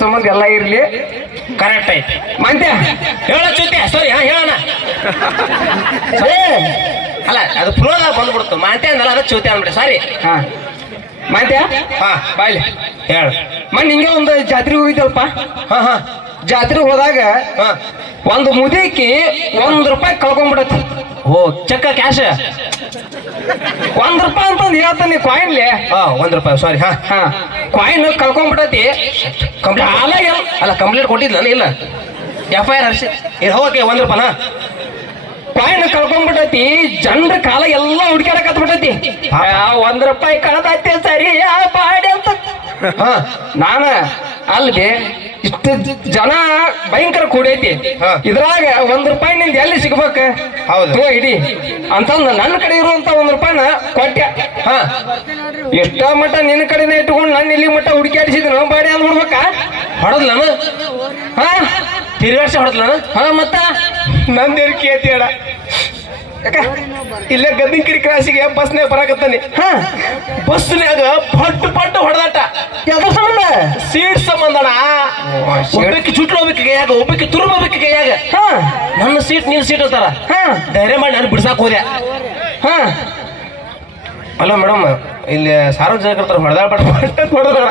ಸಂಬಂಧ ಎಲ್ಲ ಇರ್ಲಿ. ಕರೆಕ್ಟ್ ಐತಿ ಮಂತ್ಯ ಹೇಳ ಚುತ್ತೆ ಸರಿ ಹಾ ಹೇಳೋಣ. ಅಲ್ಲ ಅದು ಪ್ರೋದ ಬಂದ್ಬಿಡ್ತು. ಮಾತೆ ಅಂದಲ್ಲ ಅದ ಚೂತೆ ಅಂದ್ಬಿಟ್ಟೆ ಸಾರಿ ಹಾ. ಮಾಂತ್ಯ? ಹಾ. ಬಾಯ್ಲಿ. ಹೇಳ. ಮನ್ ಹಿಂಗೆ ಒಂದು ಜಾತ್ರೆ ಹೋಗಿದ್ದಲ್ಪ ಹಾ ಹಾ. ಜಾತ್ರೆ ಹೋದಾಗ ಹಾ. ಒಂದು ಮುದಿಕಿ ಒಂದ್ ರೂಪಾಯಿ ಕಳ್ಕೊಂಡ್ಬಿಡತ್ತೆ ಓ ಚೆಕ್ಕ ಕ್ಯಾಶ್? ಒಂದ್ ರೂಪಾಯಿ ಅಂತಂದು ಹೇಳ್ತಾನೆ ಕಾಯಿನ್ಲಿ ಹಾ ಒಂದ್ ರೂಪಾಯಿ ಸಾರಿ ಹಾ. ಹಾ ಕಾಯಿನ್ ಕಳ್ಕೊಂಡ್ಬಿಡತಿ ಕಂಪ್ಲೀಟ್ ಅಲ್ಲ ಅಲ್ಲ ಕಂಪ್ಲೇಂಟ್ ಕೊಟ್ಟಿದ್ಲ ಇಲ್ಲ. ಎಫ್ ಐ ಆರ್ ಹರ್ಷಿ ಇದು ಹೋಗಕ್ಕೆ ಒಂದ್ ರೂಪಾಯಿ ಕಾಯಿನ್ ಕಳ್ಕೊಂಡ್ಬಿಟ್ಟತಿ ಜನರ ಕಾಲ ಎಲ್ಲ ಹುಡ್ಕ್ಯಾಡಕ್ ಹತ್ಬಿಟ್ಟತಿ ಒಂದ್ ರೂಪಾಯಿ ಕಳ್ದಾತಿ ಸರಿ ಬಾಡಿ ಅಂತ. ಹಾ. ನಾನ ಅಲ್ದೆ ಇಷ್ಟು ಜನ ಭಯಂಕರ ಕೂಡೈತಿ. ಇದ್ರಾಗ ಒಂದ್ ರೂಪಾಯಿ ನಿಂದ ಎಲ್ಲಿ ಸಿಗ್ಬೇಕ? ಹೌದು. ಇಡಿ. ಅಂತಂದ ನನ್ನ ಕಡೆ ಇರುವಂತ ಒಂದ್ ರೂಪಾಯಿನ ಕೊಟ್ಟೆ. ಹಾ. ಎಷ್ಟ ಮಟ್ಟ ನಿನ್ನ ಕಡೆನೇ ಇಟ್ಕೊಂಡು ನನ್ನ ಇಲ್ಲಿ ಮಟ್ಟ ಹುಡುಕಾಡಿಸಿದ್ರು ಬಾಡಿ ಅಂದ್ಬಿಡ್ಬೇಕ ಹೊಡದ್ಲನು ಹಾ. ತಿರ್ಗಾಡ್ಸಿ ಹೊಡದ್ಲನು ಹಾ ಮತ್ತ. ನಂದೇರಿಕೆ ಐತಿ ಅಡ ಯಾಕ ಇಲ್ಲೇ ಗದ್ದಿಂಕಿರಿ ಕ್ರಾಸಿಗೆ ಬಸ್ನಾಗ ಬರಾಕತ್ತಾನೆ. ಬಸ್ನಾಗ ಪಟ್ಟು ಪಟ್ಟು ಹೊಡೆದಾಟ. ಸಂಬಂಧ? ಸೀಟ್ ಸಂಬಂಧಣ ಒಬ್ಬಕ್ಕೆ ಚುಟ್ಲು ಹೋಗ್ಬೇಕು ಕೈಯಾಗ ಒಬ್ಬಕ್ಕೆ ತುರುಬ ಹೋಗ್ಬೇಕು ಕೈಯಾಗ ಹಾ? ನನ್ನ ಸೀಟ್ ನಿನ್ ಸೀಟ್ ಅಂತಾರ. ಹಾ? ಧೈರ್ಯ ಮಾಡಿ ನಾನು ಬಿಡ್ಸಾಕ್ ಹೋದೆ. ಹಾ? ಅಲ್ಲ ಮೇಡಮ್ ಇಲ್ಲಿ ಸಾರ್ವಜನಿಕರ ಹೊಡೆದಾಡ ಹೊಡೆದಾಡ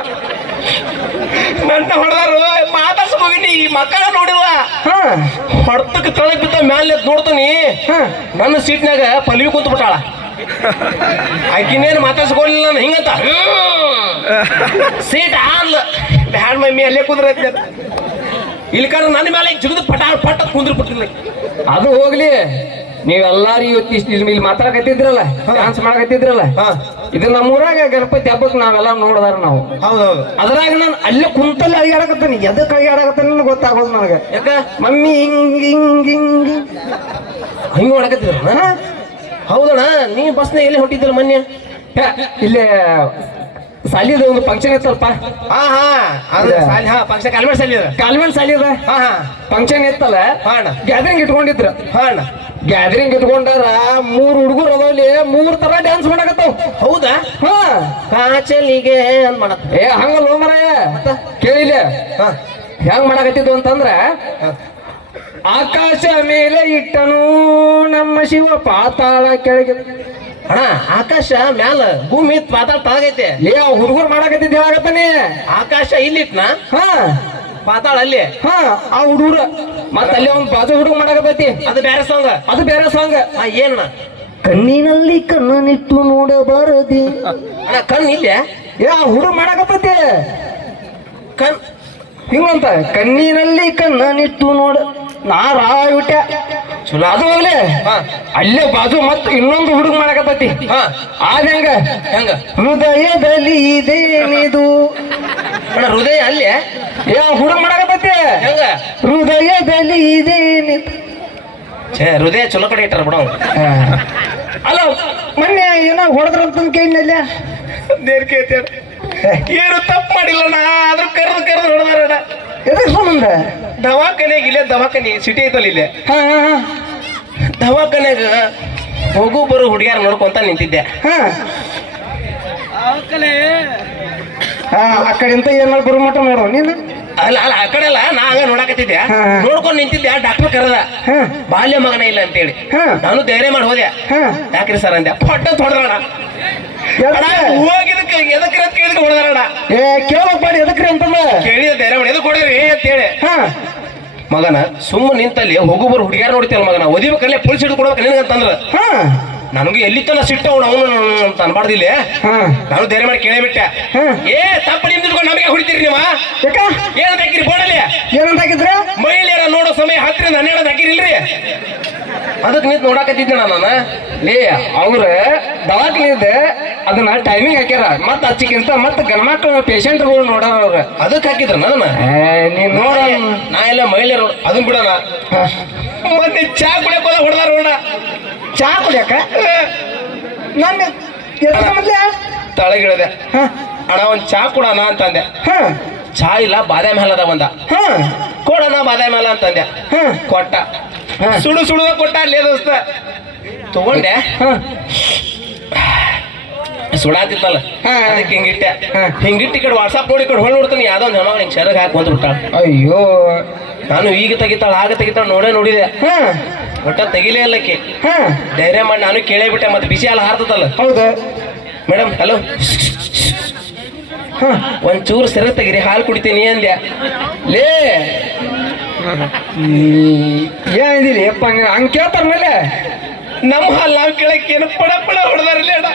ನನ್ನ ಹೊಡೆದಾರು. ಹೋಗಿನಿ ಈ ಮಕ್ಕಳ ನೋಡಿಲ್ಲ. ಹೊಡ್ತಕ್ ತಳಗ್ ಬಿದ್ದ ಮ್ಯಾಲೆ ನೋಡ್ತೀನಿ ನನ್ನ ಸೀಟ್ನಾಗ ಪಲ್ವಿ ಕುಂತ ಬಿಟ್ಟಾಳ. ಆಕಿನೇನು ಮಾತಾಡ್ಸ್ಕೊಳ್ಳಿಲ್ಲ ನಾನು ಹಿಂಗಂತ. ಸೀಟ್ ಆನ್ಲ ಬ್ಯಾಡ್ ಮಮ್ಮಿ ಅಲ್ಲೇ ಕುಂದ್ರೈತಿ. ಇಲ್ಲಿ ಕಾರಣ ನನ್ನ ಮೇಲೆ ಜಿಗಿದು ಪಟಾಳ ಪಟ್ಟ ಕುಂದ್ರ ಅದು ಹೋಗ್ಲಿ. ನೀವೆಲ್ಲಾರು ಇವತ್ತು ಇಷ್ಟು ಇಲ್ಲಿ ಮಾತಾಡಕತ್ತಿದ್ರಲ್ಲ? ಡ್ಯಾನ್ಸ್ ಮಾಡಕತ್ತಿದ್ರಲ್ಲ. ಇದು ನಮ್ಮೂರಾಗ ಗಣಪತಿ ಹಬ್ಬಕ್ಕೆ ನಾವೆಲ್ಲ ನೋಡದಾರ ನಾವು. ಹೌದೌದು. ಅದ್ರಾಗ ನಾನು ಅಲ್ಲೇ ಕುಂತಲ್ಲಿ ಅಳಿಗಾಡಕತ್ತಾನೆ ಎದಕ್ಕೆ ಅಡಿಯಾಡಕತ್ತಾನ ಗೊತ್ತಾಗೋದು ನನಗೆ. ಯಾಕ? ಮಮ್ಮಿ ಹಿಂಗ್ ಹಿಂಗ್ ಹಿಂಗ್ ಹಿಂಗ್. ಮಾಡಕತ್ತಿದ್ರ ಹೌದಣ್ಣ ನೀ ಬಸ್ನ ಎಲ್ಲಿ ಹೊಟ್ಟಿದ್ದಿಲ್ಲ ಮೊನ್ನೆ? ಇಲ್ಲೇ ಸಾಲಿದ ಒಂದು ಫಂಕ್ಷನ್ ಇತ್ತಲ್ಪ ಹಾ ಹಾ. ಅದು ಸಾಲಿ ಹಾ ಫಂಕ್ಷನ್ ಸಾಲಿ ಹಾ ಹಾ. ಫಂಕ್ಷನ್ ಇತ್ತಲ್ಲ. ಹಾ ಗ್ಯಾದರಿಂಗ್ ಇಟ್ಕೊಂಡಿದ್ರು. ಹಾ ಗ್ಯಾದರಿಂಗ್ ಇಟ್ಕೊಂಡಾರ ಮೂರ್ ಹುಡುಗರು ಅದಾವಲ್ಲಿ ಮೂರ್ ತರ ಡ್ಯಾನ್ಸ್ ಮಾಡಕತ್ತಾವ. ಹೌದಾ? ಹಾ. ಕಾಚಲಿಗೆ ಅಂತ ಮಾಡತ್ತ ಏ ಹಂಗಲ್ಲ ಮರಾಯ. ಕೇಳಿಲ್ಲ. ಹಾ. ಹೆಂಗ್ ಮಾಡಕತ್ತಿದ್ವು ಅಂತಂದ್ರ ಆಕಾಶ ಮೇಲೆ ಇಟ್ಟನು ನಮ್ಮ ಶಿವ ಪಾತಾಳ ಕೆಳಗೆ. ಅಣ್ಣ ಆಕಾಶ ಮ್ಯಾಲ ಭೂಮಿ ಪಾತಾಳ ತಾಗೈತೆ ಲೇ ಆ ಹುಡುಗರು ಮಾಡಕತ್ತಿದ್ ಹೇಳಕತ್ತಾನೆ. ಆಕಾಶ ಇಲ್ಲಿಟ್ನಾ? ಹಾ. ಪಾತಾಳ ಅಲ್ಲಿ? ಹಾ ಆ ಹುಡುಗರು. ಮತ್ತ ಅಲ್ಲಿ ಒಂದು ಬಾಜು ಹುಡುಗ ಮಾಡಕತ್ತೈತಿ ಅದು ಬೇರೆ ಸಾಂಗ್ ಅದು ಬೇರೆ ಸಾಂಗ್ ಆ ಏನಣ್ಣ? ಕಣ್ಣಿನಲ್ಲಿ ಕಣ್ಣನಿಟ್ಟು ನೋಡಬಾರದಿ. ಅಣ್ಣ ಕಣ್ ಇಲ್ಲೇ? ಏ ಆ ಹುಡುಗ ಮಾಡಕತ್ತೈತಿ ಕಣ್ ಹಿಂಗಂತ ಕಣ್ಣಿನಲ್ಲಿ ಕಣ್ಣನಿಟ್ಟು ನೋಡ ನಾ ರಾಯುಟ್ಯ ಚಲೋ ಅದು ಹೋಗ್ಲಿ. ಅಲ್ಲೇ ಬಾಜು ಮತ್ ಇನ್ನೊಂದು ಹುಡುಗ ಮಾಡಕತ್ತೈತಿ ಹಾ. ಆದ ಹೆಂಗ? ಹೆಂಗ? ಹೃದಯದಲ್ಲಿ ಇದೇನಿದು? ಅಣ್ಣ ಹೃದಯ ಅಲ್ಲಿ? ಏ ಹುಡುಗ ಮಾಡಕತ್ತೈತಿ ಹೆಂಗ? ಹೃದಯದಲ್ಲಿ ಇದೇನಿದು ಛೇ ಹೃದಯ ಚಲೋ ಕಡೆ ಇಟ್ಟಾರ ಬಿಡ ಅಲ್ಲ ಮೊನ್ನೆ ಏನೋ ಹೊಡೆದ್ರಂತ ಕೇಳಿನಲ್ಲ ಕೇಳ್ತೇವೆ ಏನು ತಪ್ಪು ಮಾಡಿಲ್ಲ ನಾ ಆದ್ರೂ ಕರೆದು ಕರೆದು ಹೊಡೆದಾರಣ ಎದಕ್ಕೆ ಸಂಬಂಧ ದವಾಖಾನೆಗೆ ಇಲ್ಲೇ ದವಾಖಾನೆ ಸಿಟಿ ಐತಲ್ಲ ಇಲ್ಲೇ. ಹಾ ಹಾ ದವಾಖಾನೆಗ ಹೋಗು ಬರೋ ಹುಡುಗಿಯಾರ ನೋಡ್ಕೊಂತ ನಿಂತಿದ್ದೆ. ಹಾ. ಹಾ ಆ ಕಡೆಯಿಂದ ಏನಾರು ಬರೋ ಮಟ್ಟ ನೋಡು ನೀನು? ಅಲ್ಲ ಅಲ್ಲ ಆ ಕಡೆ ಅಲ್ಲ ನಾ ಹಂಗ ನೋಡಕತ್ತಿದ್ದೆ. ನೋಡ್ಕೊಂಡು ನಿಂತಿದ್ದೆ ಡಾಕ್ಟರ್ ಕರೆದ ಬಾಲ್ಯ ಮಗನ ಇಲ್ಲ ಅಂತೇಳಿ. ಹೇಳಿ ನಾನು ಧೈರ್ಯ ಮಾಡಿ ಹೋದೆ. ಹಾ. ಯಾಕ್ರಿ ಸರ್ ಅಂದೆ ಪಟ್ಟ ಹೊಡೆದ್ರಣ? ಹೋಗಿದಕ್ಕೆ ಎದಕ್ರಿ ಅಂತ ಕೇಳಿದಕ್ಕೆ ಹೊಡೆದ್ರಣ ಏ ಕೇಳಪ್ಪ ಎದಕ್ರಿ ಅಂತಂದ? ಕೇಳಿದ ಧೈರ್ಯ ಮಾಡಿ ಎದಕ್ಕೆ ಹೊಡೆದ್ರಿ ಅಂತೇಳಿ. ಮಗನ ಸುಮ್ಮ ನಿಂತಲ್ಲಿ ಹೋಗು ಬರೋ ಹುಡುಗಿಯಾರ ನೋಡ್ತಿಯಲ್ಲ ಮಗನ ಒದಿಬೇಕಲ್ಲೇ ಪೊಲೀಸ್ ಹಿಡಿದು ಕೊಡ್ಬೇಕು ನಿನಗಂತಂದ್ರ? ಹಾ. ನನಗೆ ಎಲ್ಲಿ ತನ ಸಿಟ್ಟು ಅವನು ಅವನು ಅಂತ ಅನ್ಬಾರ್ದಿಲ್ಲ ನಾನು ಧೈರ್ಯ ಮಾಡಿ ಕೇಳೇಬಿಟ್ಟೆ ಬಿಟ್ಟೆ. ಏ ತಪ್ಪ ತಿಳ್ಕೊಂಡು ನಮಗೆ ಹೊಡಿತೀರಿ ನೀವ? ಯಾಕ? ಏನ್ ಹಾಕಿರಿ ಬೋರ್ಡಲ್ಲಿ? ಏನಂತ ಹಾಕಿದ್ರ ಮಹಿಳೆಯರ ನೋಡೋ ಸಮಯ ಹತ್ತರಿಂದ ಹನ್ನೆರಡು ಹಾಕಿರಿಲ್ರಿ ಅದಕ್ಕೆ ನಿಂತು ನೋಡಾಕತ್ತಿದ್ದೆ ನಾನು. ಲೇ ಅವ್ರ ದವಾಖಾನಿದ ಅದನ್ನ ಟೈಮಿಂಗ್ ಹಾಕ್ಯಾರ. ಮತ್ತ ಹಚ್ಚಿಕ್ಕಿಂತ ಮತ್ತ ಗಣಮಕ್ಳ ಪೇಷಂಟ್ಗಳು ನೋಡಾರ ಅವ್ರ. ಅದಕ್ಕೆ ಹಾಕಿದ್ರ ನನ್ನ ಏ, ನೀನ್ ನೋಡ ನಾ ಎಲ್ಲ ಮಹಿಳೆಯರು ಅದನ್ನ ಬಿಡೋಣ. ಮತ್ತೆ ಚಾ ಕುಡಿಯಕ್ ಹೋದ ಹೊಡೆದಾರ ನೋಡ ಚಾ ಕುಡಿಯಕ? ನನ್ನ ತಳಗಿಡದೆ ಅಣ್ಣ ಒಂದ್ ಚಾ ಕೊಡೋಣ ಅಂತಂದೆ. ಹಾ. ಚಾ ಇಲ್ಲ ಬಾದಾಮಿ ಹಾಲದ ಬಂದ ಹಾ. ಕೊಡೋಣ ಬಾದಾಮಿ ಹಾಲ ಅಂತಂದೆ. ಹಾ. ಕೊಟ್ಟ. ಸುಡು ಸುಡುದ ಕೊಟ್ಟ ಅಲ್ಲೇ ದೋಸ್ತ. ತಗೊಂಡೆ. ಸುಡಾತಿತ್ತಲ್ಲ. ಅದಕ್ಕೆ ಹಿಂಗಿಟ್ಟೆ. ಹಿಂಗಿಟ್ಟು ಈ ಕಡೆ ವಾಟ್ಸಾಪ್ ನೋಡಿ ಕಡೆ ಹೊಳ್ ನೋಡ್ತಾನೆ. ಯಾವ್ದೋ ಒಂದು ಹೆಣ್ಮಗಳು ಹಿಂಗೆ ಶರಗ್ ಹಾಕಿ ಬಂದ್ಬಿಟ್ಟಾಳ ಅಯ್ಯೋ. ನಾನು ಈಗ ತೆಗಿತಾಳ ಆಗ ತೆಗಿತಾಳ ನೋಡೇ ನೋಡಿದೆ. ಒಟ್ಟ ತೆಗಿಲೇ ಅಲ್ಲಕ್ಕೆ ಧೈರ್ಯ ಮಾಡಿ ನಾನು ಕೇಳೇ ಬಿಟ್ಟೆ ಮತ್ತೆ ಬಿಸಿ ಹಾಲು ಹಾರ್ತದಲ್ಲ. ಹೌದು. Madam hello. ಹಾ. ಒಂದ್ ಚೂರು ಸೆರಗ್ ತೆಗಿರಿ ಹಾಲು ಕುಡಿತೀನಿ ಅಂದ್ಯ. ಲೇ. ಏನಿದಿರಿ ಅಪ್ಪ ಹಂಗೆ ಕೇಳ್ತಾರ ಮೇಲೆ? ನಮ್ಮ ಹಾಲು ನಾವು ಕೇಳಕ್ಕೆ ಏನು ಪಡ ಪಡ ಹೊಡೆದಾರಲ್ಲ ಅಣ್ಣ.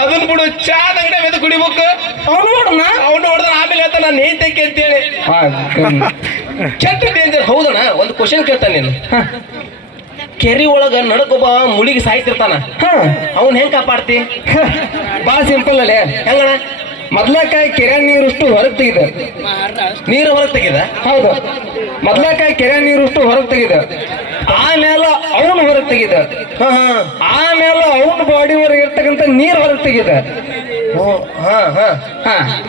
ಅದನ್ನ ಬಿಡು ಚಾ ಅಂಗಡಿ ಮೇಲೆ ಕುಡಿಬೇಕು. ಅವನು ನೋಡಣ್ಣ ಅವನು ಹೊಡೆದ ಆಮೇಲೆ ಹೇಳ್ತಾನ ನಾನು ತೆಗಿ ಅಂತೇಳಿ. ಕೆಟ್ಟ ಡೇಂಜರ್ ಹೌದಣ್ಣ? ಒಂದು ಕ್ವಶನ್ ಕೇಳ್ತಾನೆ ನೀನು. ಕೆರಿ ಒಳಗ ನಡಕೊಬ್ಬ ಮುಳಿಗೆ ಸಾಯ್ತಿರ್ತಾನ ಅವನ್ ಹೆಂಗ್ ಕಾಪಾಡ್ತಿ? ಭಾಳ ಸಿಂಪಲ್ ಅಲ್ಲೇ. ಹೆಂಗಣ ಮೊದ್ಲಕಾಯಿ ಕೆರೆ ನೀರುಷ್ಟು ಹೊರಗೆ ತೆಗಿದ. ನೀರು ಹೊರಗೆ ತೆಗಿದ? ಹೌದು. ಮೊದ್ಲಕಾಯಿ ಕೆರೆ ನೀರುಷ್ಟು ಹೊರಗೆ ತೆಗಿದೆ. ಆಮೇಲೆ ಅವನು ಹೊರ ತೆಗಿದ. ಆಮೇಲೆ ಅವನ ಬಾಡಿ ಹೊರಗೆ ಇರ್ತಕ್ಕಂಥ ನೀರು ಹೊರ ತೆಗಿದ. ಹಾ. ಹಾ.